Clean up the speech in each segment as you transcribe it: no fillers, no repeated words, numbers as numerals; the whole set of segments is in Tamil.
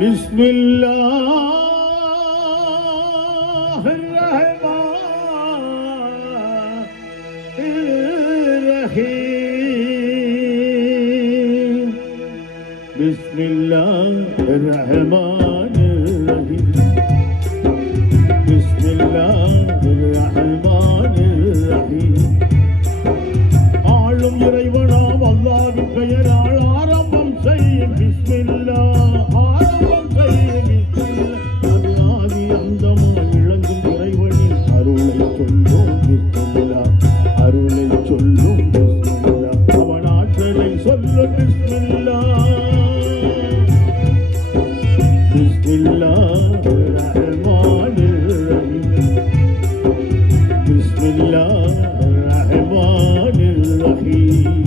Bismillahirrahmanirrahim. Bismillahirrahmanirrahim. Bismillahirrahmanirrahim. ஆளும் இறைவனாம் அல்லாஹ்வின் பெயரால் ஆரம்பம் செய்யும் பிஸ்மில்லாஹ். ஆரம்பம் செய்யும் பிஸ்மில்லாஹ். அது ஆதி அந்தமாய் விளங்கும் இறைவனின் அருளை சொல்லும் பிஸ்மில்லாஹ். அருளை சொல்லும் பிஸ்மில்லாஹ். அவன் ஆற்றலை சொல்லும் பிஸ்மில்லாஹ். பிஸ்மில்லாஹிர்ரஹ்மானிர்ரஹீம். பிஸ்மில்லாஹிர்ரஹ்மானிர்ரஹீம்.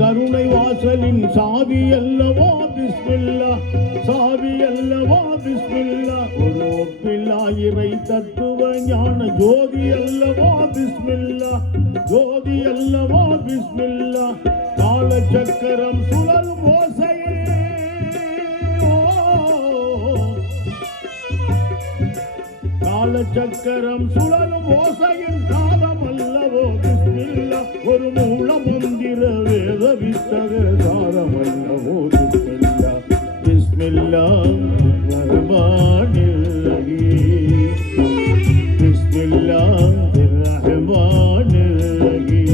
கருணை வாசலின் சாவி அல்லவா பிஸ்மில்லாஹ். சாவி அல்லவா பிஸ்மில்லாஹ். ஒரு ஒப்பில்லா இறை தத்துவ ஞான ஜோதி அல்லவா பிஸ்மில்லாஹ். ஜோதி அல்லவா பிஸ்மில்லாஹ். கால சக்கரம் சுழல் ஓசையே. கால சக்கரம் சுழலும் ஓசையின் காலம் அல்லவோ பிஸ்மில்லாஹ். ஒரு மூல மந்திர வேத வித்தக சாரமல்லவோ பிஸ்மில்லாஹ். பிஸ்மில்லாஹிர்ரஹ்மானிர்ரஹீம். பிஸ்மில்லாஹிர்ரஹ்மானிர்ரஹீம்.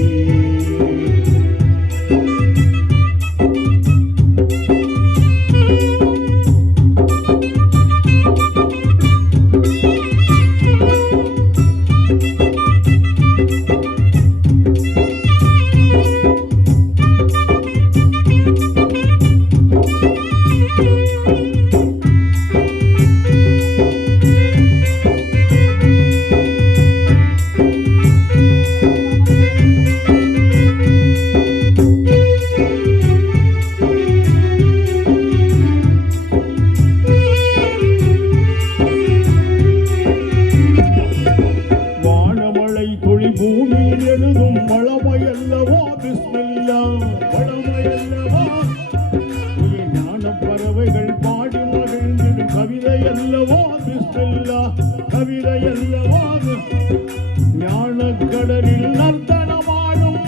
பூமியில் எழுதும் வளமையல்லவா பிஸ்மில்லாஹ். வளமையல்லவா. ஞான பறவைகள் பாடி மகிழ்ந்திடும் கவிதை அல்லவா பிஸ்மில்லாஹ். கவிதை அல்லவா. ஞான கடலில் நர்த்தனமாடும்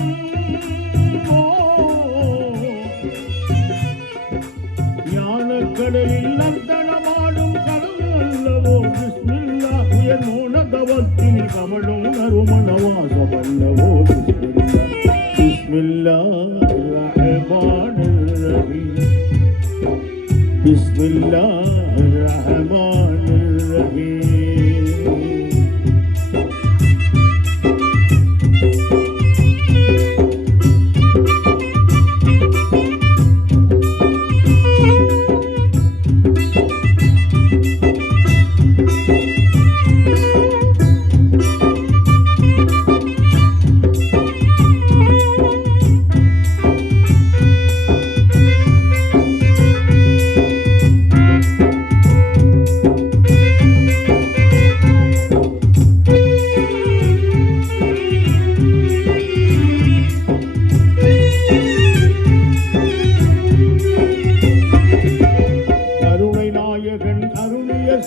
ஞான கடலில் நர்த்தனமாடும் கடல் அல்லவோ பிஸ்மில்லாஹ். உயர் மோனதவத்தின் கமலும் நறுமணவாசமல்லவோ பிஸ்மில்லாஹ். பிஸ்மில்லாஹிர்ரஹ்மானிர்ரஹீம். பிஸ்மில்லாஹிர்ரஹ்மானிர்ரஹீம்.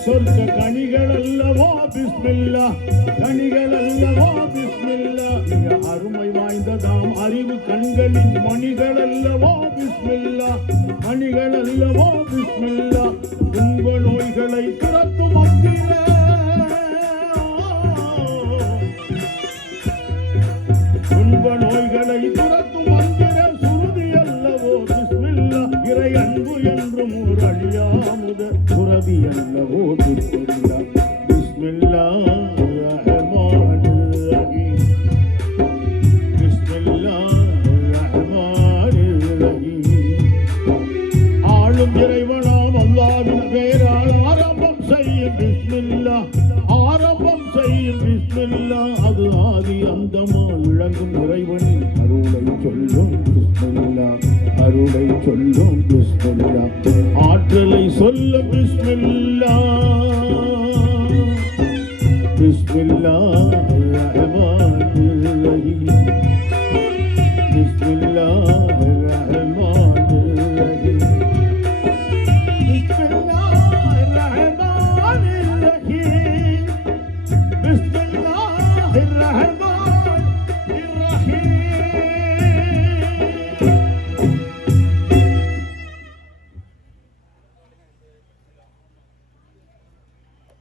சொர்க்க கனிகள் அல்லவா பிஸ்மில்லாஹ். கனிகள் அல்லவா பிஸ்மில்லாஹ். மிக அருமை வாய்ந்ததாம் அறிவு கண்களின் மணிகள் அல்லவா பிஸ்மில்லாஹ். மணிகள் அல்லவா பிஸ்மில்லாஹ். துன்ப நோய்களை துரத்தும் மந்திர. துன்ப நோய்களை துரத்தும் மந்திர சுருதி அல்லவோ பிஸ்மில்லாஹ். இறை அன்பு என்றும் ஒரு அழியாமுத சுரதி அல்லவோ பிஸ்மில்லாஹ். பிஸ்மில்லாஹிர்ரஹ்மானிர்ரஹீம். பிஸ்மில்லாஹிர்ரஹ்மானிர்ரஹீம். ஆளும் இறைவனாம் அல்லாஹ்வின் பெயரால் ஆரம்பம் செய்யும் பிஸ்மில்லாஹ். சொல்லும் பிஸ்மில்லா ஆற்றலை சொல்ல பிஸ்மில்லா பிஸ்மில்லா